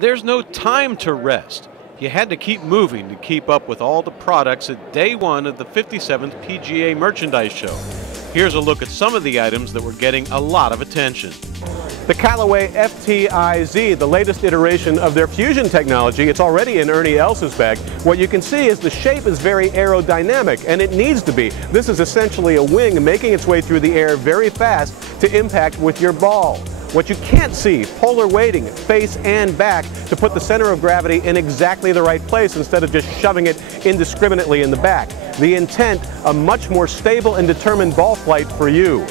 There's no time to rest. You had to keep moving to keep up with all the products at day one of the 57th PGA Merchandise Show. Here's a look at some of the items that were getting a lot of attention. The Callaway FTIZ, the latest iteration of their fusion technology. It's already in Ernie Els's bag. What you can see is the shape is very aerodynamic, and it needs to be. This is essentially a wing making its way through the air very fast to impact with your ball. What you can't see, polar weighting, face and back, to put the center of gravity in exactly the right place instead of just shoving it indiscriminately in the back. The intent, a much more stable and determined ball flight for you.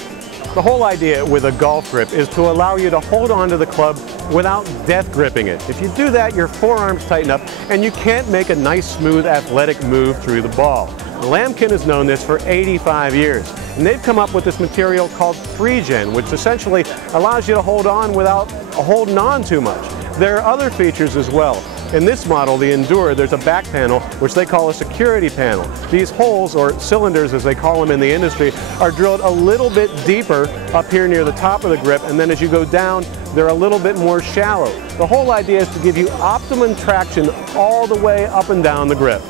The whole idea with a golf grip is to allow you to hold on to the club without death gripping it. If you do that, your forearms tighten up and you can't make a nice, smooth, athletic move through the ball. Lamkin has known this for 85 years, and they've come up with this material called 3Gen, which essentially allows you to hold on without holding on too much. There are other features as well. In this model, the Endure, there's a back panel, which they call a security panel. These holes, or cylinders as they call them in the industry, are drilled a little bit deeper up here near the top of the grip, and then as you go down, they're a little bit more shallow. The whole idea is to give you optimum traction all the way up and down the grip.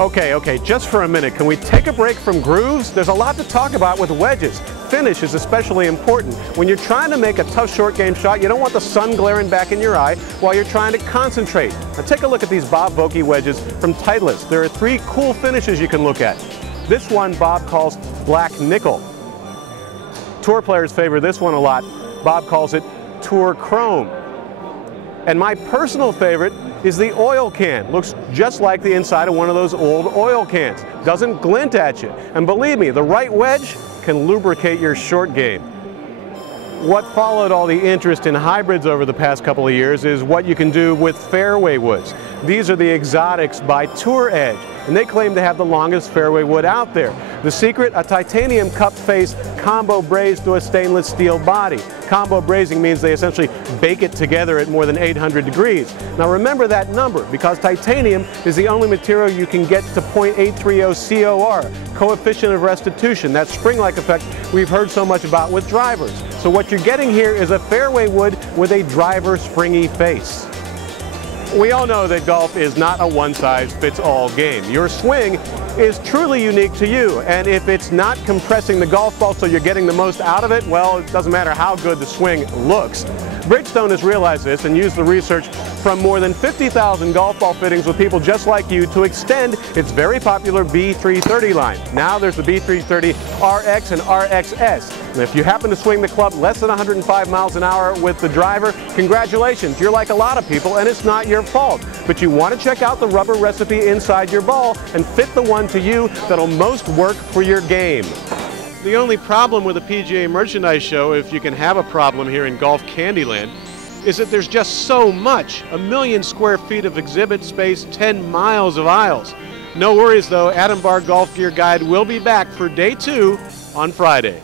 Okay, just for a minute, can we take a break from grooves? There's a lot to talk about with wedges. Finish is especially important. When you're trying to make a tough short game shot, you don't want the sun glaring back in your eye while you're trying to concentrate. Now take a look at these Bob Vokey wedges from Titleist. There are 3 cool finishes you can look at. This one Bob calls Black Nickel. Tour players favor this one a lot. Bob calls it Tour Chrome. And my personal favorite is the oil can. Looks just like the inside of one of those old oil cans. Doesn't glint at you. And believe me, the right wedge can lubricate your short game. What followed all the interest in hybrids over the past couple of years is what you can do with fairway woods. These are the Exotics by Tour Edge, and they claim to have the longest fairway wood out there. The secret, a titanium cup face combo brazed to a stainless steel body. Combo brazing means they essentially bake it together at more than 800 degrees. Now remember that number, because titanium is the only material you can get to 0.830 COR, coefficient of restitution, that spring-like effect we've heard so much about with drivers. So what you're getting here is a fairway wood with a driver springy face. We all know that golf is not a one-size-fits-all game. Your swing is truly unique to you, and if it's not compressing the golf ball so you're getting the most out of it, well, it doesn't matter how good the swing looks. Bridgestone has realized this and used the research from more than 50,000 golf ball fittings with people just like you to extend its very popular B330 line. Now there's the B330 RX and RXS. And if you happen to swing the club less than 105 miles an hour with the driver, congratulations, you're like a lot of people and it's not your fault. But you want to check out the rubber recipe inside your ball and fit the one to you that'll most work for your game. The only problem with the PGA Merchandise Show, if you can have a problem here in Golf Candyland, is that there's just so much. 1 million square feet of exhibit space, 10 miles of aisles. No worries though, Adam Barr Golf Gear Guide will be back for day 2 on Friday.